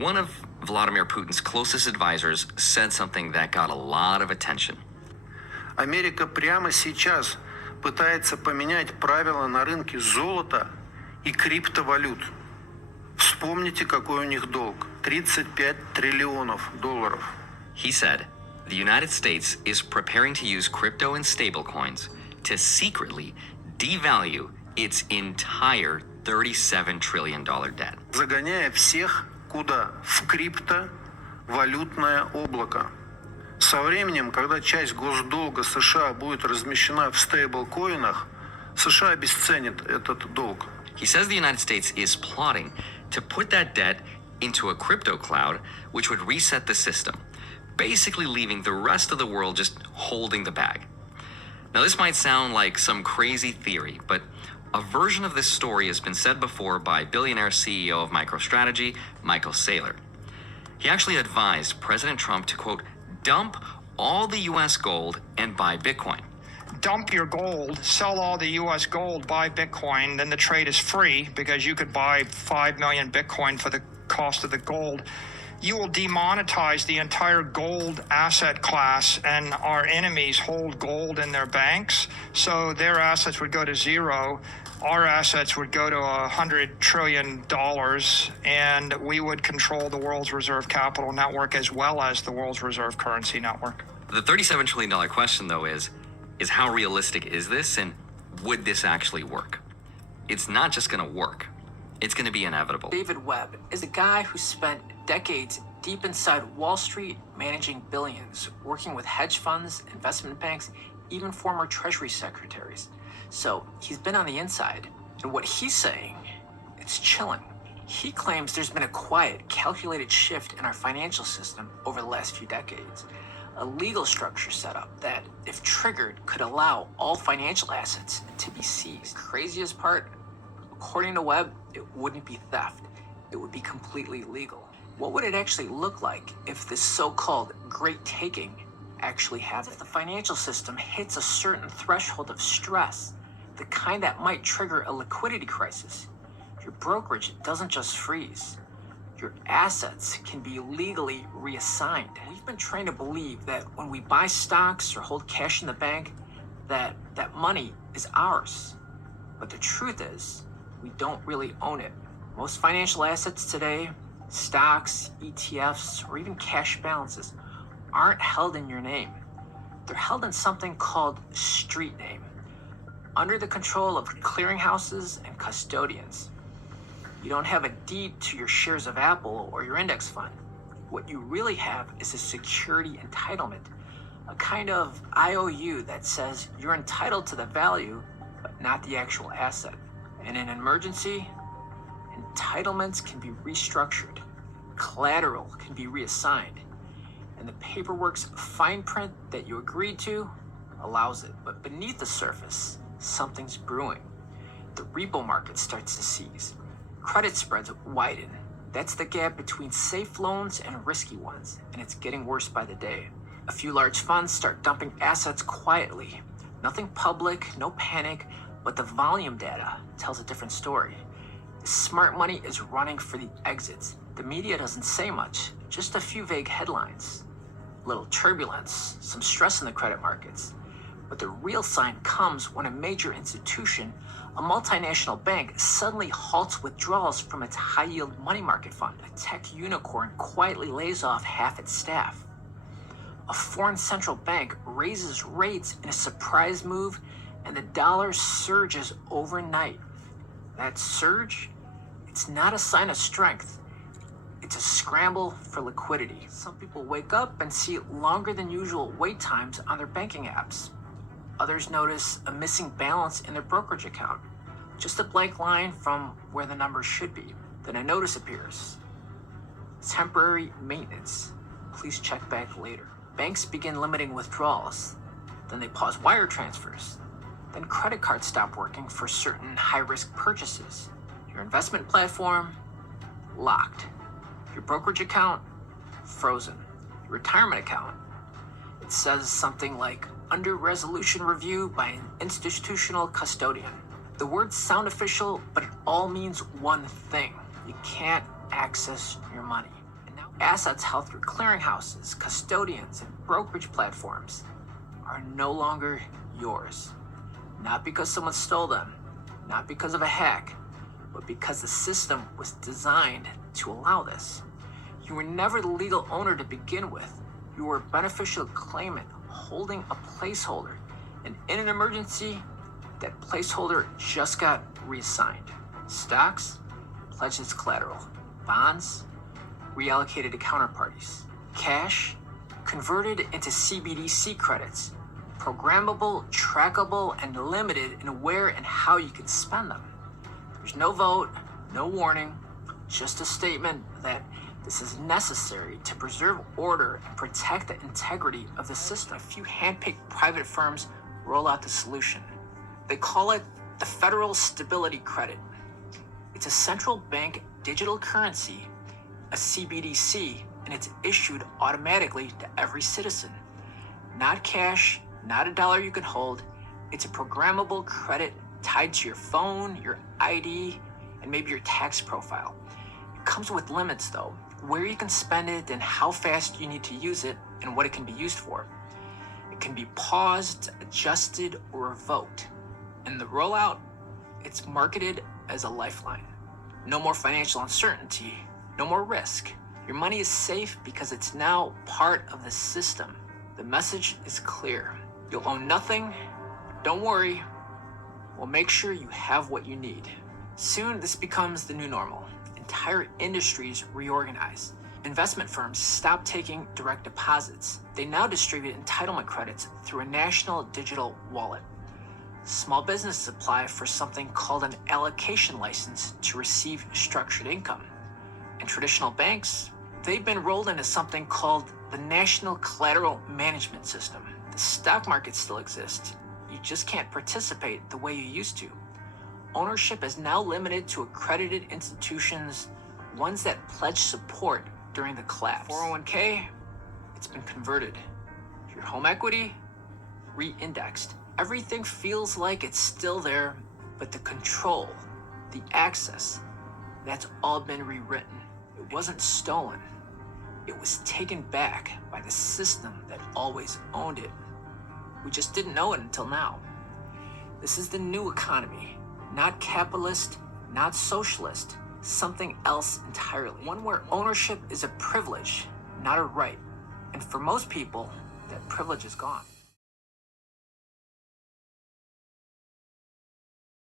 One of Vladimir Putin's closest advisors said something that got a lot of attention. Америка прямо сейчас пытается поменять правила на рынке золота и криптовалют. Вспомните, какой у них долг. 35 триллионов долларов. He said, the United States is preparing to use crypto and stablecoins to secretly devalue its entire $37 trillion debt. Загоняя всех куда? В криптовалютное облако. Со временем, когда часть госдолга США будет размещена в стейблкоинах, США обесценит этот долг. He says the United States is plotting to put that debt into a crypto cloud, which would reset the system, basically leaving the rest of the world just holding the bag. Now, this might sound like some crazy theory, but a version of this story has been said before by billionaire CEO of MicroStrategy, Michael Saylor. He actually advised President Trump to, quote, dump all the US gold and buy Bitcoin. Dump your gold, sell all the US gold, buy Bitcoin, then the trade is free because you could buy 5 million Bitcoin for the cost of the gold. You will demonetize the entire gold asset class, and our enemies hold gold in their banks, so their assets would go to zero. Our assets would go to $100 trillion, and we would control the world's reserve capital network as well as the world's reserve currency network. The $37 trillion question, though, is how realistic is this, and would this actually work? It's not just going to work. It's going to be inevitable. David Webb is a guy who spent decades deep inside Wall Street managing billions, working with hedge funds, investment banks, even former Treasury secretaries. So he's been on the inside. And what he's saying, it's chilling. He claims there's been a quiet, calculated shift in our financial system over the last few decades. A legal structure set up that, if triggered, could allow all financial assets to be seized. Craziest part, according to Webb, it wouldn't be theft. It would be completely legal. What would it actually look like if this so-called great taking actually happened? If the financial system hits a certain threshold of stress, the kind that might trigger a liquidity crisis, your brokerage doesn't just freeze. Your assets can be legally reassigned. We've been trained to believe that when we buy stocks or hold cash in the bank, that money is ours. But the truth is, we don't really own it. Most financial assets today, stocks, ETFs, or even cash balances, aren't held in your name. They're held in something called street name, under the control of clearinghouses and custodians. You don't have a deed to your shares of Apple or your index fund. What you really have is a security entitlement, a kind of IOU that says you're entitled to the value, but not the actual asset. In an emergency, entitlements can be restructured, collateral can be reassigned, and the paperwork's fine print that you agreed to allows it. But beneath the surface, something's brewing. The repo market starts to seize. Credit spreads widen. That's the gap between safe loans and risky ones, and it's getting worse by the day. A few large funds start dumping assets quietly. Nothing public, no panic, but the volume data tells a different story. The smart money is running for the exits. The media doesn't say much, just a few vague headlines. A little turbulence, some stress in the credit markets. But the real sign comes when a major institution, a multinational bank, suddenly halts withdrawals from its high-yield money market fund. A tech unicorn quietly lays off half its staff. A foreign central bank raises rates in a surprise move, and the dollar surges overnight. That surge, it's not a sign of strength. It's a scramble for liquidity. Some people wake up and see longer than usual wait times on their banking apps. Others notice a missing balance in their brokerage account, just a blank line from where the numbers should be. Then a notice appears. Temporary maintenance. Please check back later. Banks begin limiting withdrawals. Then they pause wire transfers. Then credit cards stop working for certain high-risk purchases. Your investment platform, locked. Your brokerage account, frozen. Your retirement account, it says something like, under resolution review by an institutional custodian. The words sound official, but it all means one thing. You can't access your money. Now, assets held through clearinghouses, custodians, and brokerage platforms are no longer yours. Not because someone stole them, not because of a hack, but because the system was designed to allow this. You were never the legal owner to begin with. You were a beneficial claimant holding a placeholder, and in an emergency, that placeholder just got reassigned. Stocks pledged as collateral. Bonds reallocated to counterparties. Cash converted into CBDC credits, programmable, trackable, and limited in where and how you can spend them. There's no vote, no warning, just a statement that this is necessary to preserve order and protect the integrity of the system. A few handpicked private firms roll out the solution. They call it the Federal Stability Credit. It's a central bank digital currency, a CBDC, and it's issued automatically to every citizen. Not cash, not a dollar you can hold. It's a programmable credit tied to your phone, your ID, and maybe your tax profile. It comes with limits though, where you can spend it and how fast you need to use it and what it can be used for. It can be paused, adjusted, or revoked. And the rollout, it's marketed as a lifeline. No more financial uncertainty, no more risk. Your money is safe because it's now part of the system. The message is clear. You'll own nothing, but don't worry. We'll make sure you have what you need. Soon, this becomes the new normal. Entire industries reorganize. Investment firms stop taking direct deposits. They now distribute entitlement credits through a national digital wallet. Small businesses apply for something called an allocation license to receive structured income. And traditional banks, they've been rolled into something called the National Collateral Management System. The stock market still exists. You just can't participate the way you used to. Ownership is now limited to accredited institutions, ones that pledge support during the collapse. 401k, it's been converted. Your home equity, re-indexed. Everything feels like it's still there, but the control, the access, that's all been rewritten. It wasn't stolen. It was taken back by the system that always owned it. We just didn't know it until now. This is the new economy, not capitalist, not socialist, something else entirely. One where ownership is a privilege, not a right. And for most people, that privilege is gone.